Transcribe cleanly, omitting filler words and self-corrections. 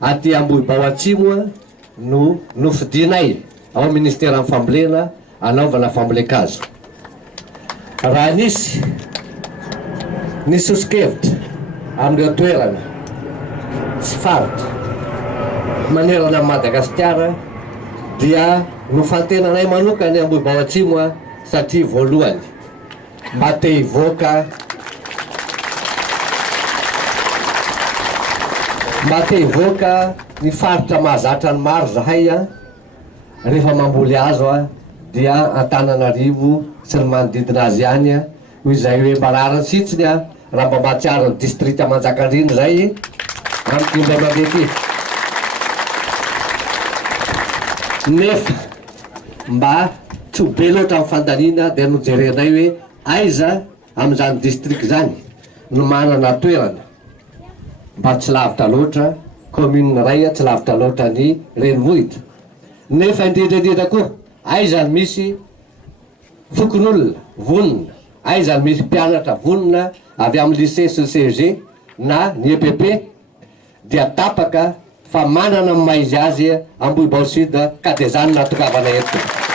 aty Ambohibao Atsimo no nofidinay ao ministera fambolena anaovana fambolekazo. Raha nisy osikevitra amin'ireo toerana sy faritra manerana amin'ny Madagasikara dia nofantenanay manokany Ambohibao Atsimo satria voalohany mba te hivoaka ny faritra mahazatra ny maro zahay rehefa mamboly azo dia Antananarivo sy ny manodidina azy ihany hoy izay hoe mararany sitsiny raha mba mahatsiaro ny distrikta Manjakandriana zay amin'ny mba mandety. Nefa mba tsy ho be loatra amin'ny fandaniana dia nojerenay hoe aiza amin'izany distrikt zany no manana toerana mba tsy lavitra loatra commune ray tsy lavitra loatra ny renivohitra. Nefa indrindrandrindra koa aiza misy fokon'olona vonona, aiza misy mpianatra vonona avy amin'ny lycée sy CG na ny EPP dia tapaka fa manana ny maizy azy Ambohibao Sud ka dia zany natokavana eto.